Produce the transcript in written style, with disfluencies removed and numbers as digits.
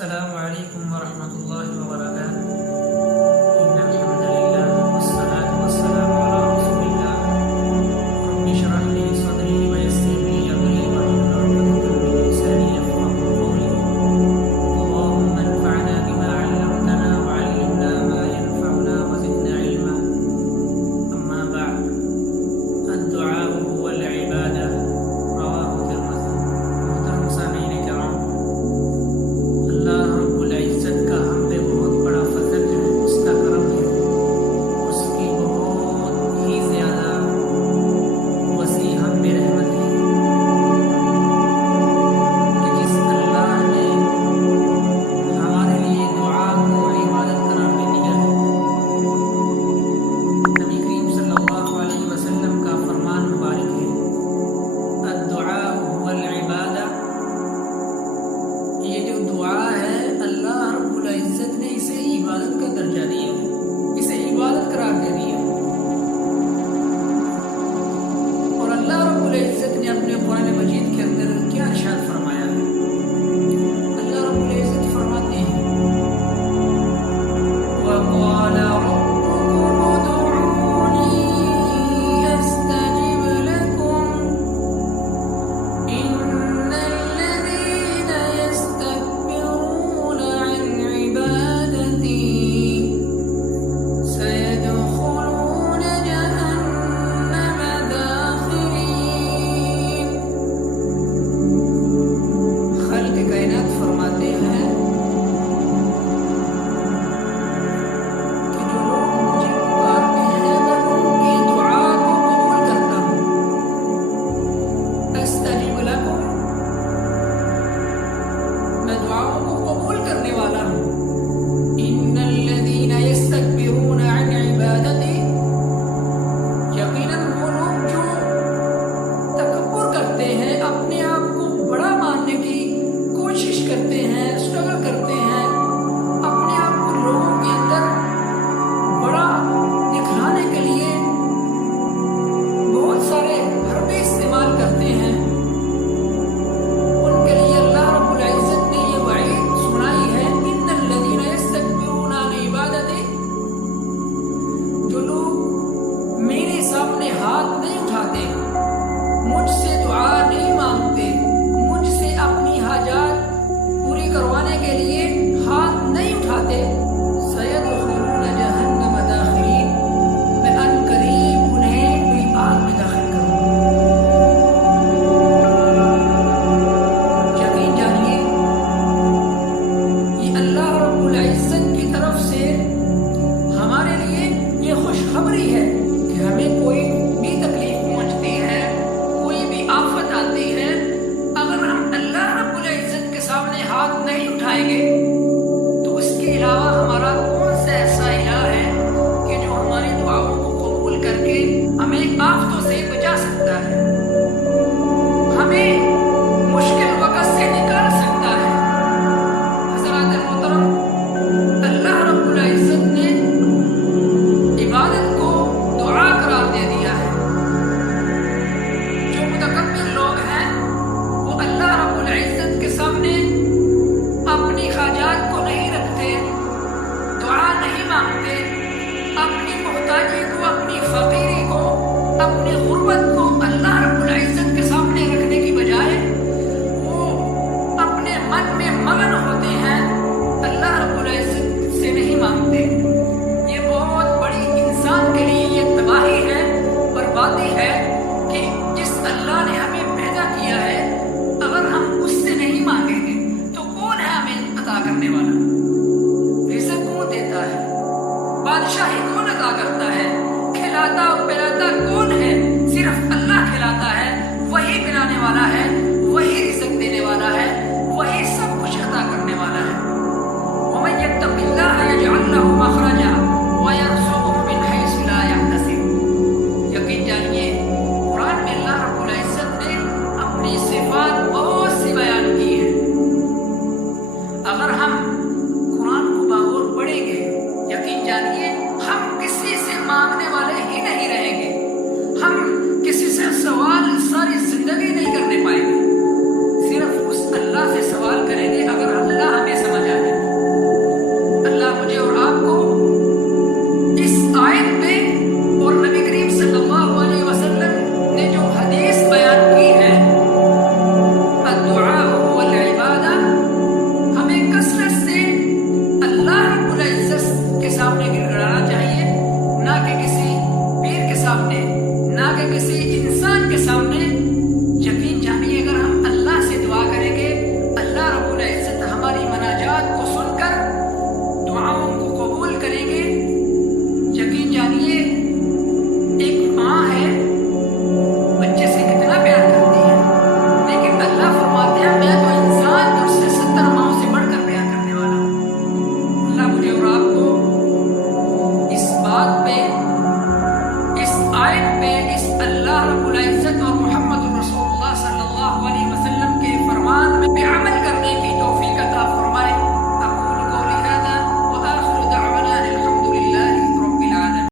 السلام علیکم ورحمۃ اللہ وبرکاتہ۔ ان الحمد للہ والصلاة والسلام علی رسول اللہ۔ رب اشرح لی صدری ویسر لی امری واحلل عقدۃ من لسانی یفقهوا قولی۔ اللهم انفعنا بما علمتنا وعلمنا ما ينفعنا وزدنا علما۔ اما بعد، الدعاء هو العبادہ، رواہ ترمذی۔ محترم سامعین کرام، اللہ رب العزت کا ہم پہ بہت بڑا فضل ہے، اس کا کرم ہے، اس کی بہت ہی زیادہ وسیع ہم پہ رحمت ہے کہ جس اللہ نے ہمارے لیے دعا کو عبادت قرار دے دیا ہے۔ نبی کریم صلی اللہ علیہ وسلم کا فرمان مبارک ہے، الدعاء هو العبادہ۔ یہ جو دعا ہے، اللہ رب العزت نے اسے عبادت کا درجہ دیا ہے، اسے عبادت قرار دے دیا ہے۔ اور اللہ رب العزت نے اپنے قرآن مجید کے اندر کیا ارشاد فرمایا ہے؟ اللہ رب العزت فرماتے ہیں، وَقَالَ رَبُّكُمُ ادْعُونِي أَسْتَجِبْ لَكُمْ إِنَّ الَّذِينَ يَسْتَكْبِرُونَ عَنْ عِبَادَتِي سَيَدْخُلُونَ جَهَنَّمَ دَاخِرِينَ۔ خالق کائنات فرماتے ہیں کہ جو لوگ مجھے پکارتے ہیں میں ان کی دعا کو قبول کرتا ہوں۔ استجب لکم، میں دعاؤں کو قبول کرنے والا ہوں۔ ان الذین یستکبرون عن عبادتی، یقیناً وہ لوگ جو تکبر کرتے ہیں، اپنے آپ کو بڑا ماننے کی کوشش کرتے ہیں، اسٹرگل کرتے ہیں، اپنے آپ کو لوگوں کے اندر بڑا دکھانے کے لیے بہت سارے حربے استعمال کرتے ہیں، ان کے لیے اللہ رب العزت نے یہ وعید سنائی ہے، ان الذین یستکبرون عن عبادتی، جو لوگ میرے سامنے ہاتھ نہیں اٹھاتے، مجھ سے دعا نہیں مانگتے، مجھ سے اپنی حاجات پوری کروانے کے لیے ہاتھ نہیں اٹھاتے، سیدخلون جہنم داخرین، میں ان قریب انہیں کوئی آگ میں داخل کروں گا۔ یقین جانیے، یہ اللہ رب العزت کی طرف سے ہمارے لیے یہ خوشخبری ہے کہ ہمیں کوئی بھی تکلیف پہنچتی ہے، کوئی بھی آفت آتی ہے، اگر ہم اللہ رب العزت کے سامنے ہاتھ نہیں اٹھائیں گے تو اس کے علاوہ ہمارا کون سا ایسا الہ ہے کہ جو ہماری دعاؤں کو قبول کر کے ہمیں آفتوں سے بچا سکتا ہے، ہمیں مشکل وقت سے نکال سکتا ہے۔ حضرات محترم، اللہ رب العزت نے عبادت کو دعا قرار دے دیا ہے۔ جو متکبر لوگ ہیں وہ اللہ رب العزت کے سامنے اپنی حاجات کو نہیں رکھتے، دعا نہیں مانگتے، اپنی محتاجی کو، اپنی فقیری کو، اپنی غربت کو اللہ رب العزت کے سامنے رکھنے کی بجائے وہ اپنے من میں مگن ہوتے ہیں، اللہ رب العزت سے نہیں مانگتے۔ یہ بہت بڑی انسان کے لیے یہ تباہی ہے، بربادی ہے کہ جس اللہ نے ہمیں پیدا کیا ہے، اگر ہم اس سے نہیں مانگیں گے تو کون ہے ہمیں عطا کرنے والا؟ رزق کون دیتا ہے؟ بادشاہی کون عطا کرتا ہے؟ کھلاتا اور پلاتا کون ہے؟ صرف اللہ کھلاتا ہے، وہی پلانے والا ہے، وہی رزق دینے والا ہے، وہی سب کچھ عطا کرنے والا ہے۔ وَمَن يَتَّقِ اللَّهَ يَجْعَل لَّهُ مَخْرَجًا وَيَرْزُقْهُ مِنْ حَيْثُ لَا يَحْتَسِبُ۔ یقین جانیے، قرآن میں اللہ رب العزت نے اپنی صفات بہت سی بیان کی ہے۔ اگر ہم قرآن کو باغور پڑھیں گے، یقین جانیے ہم کسی سے مانگنے والے ہی نہیں رہیں گے، ہم کسی سے سوال ساری زندگی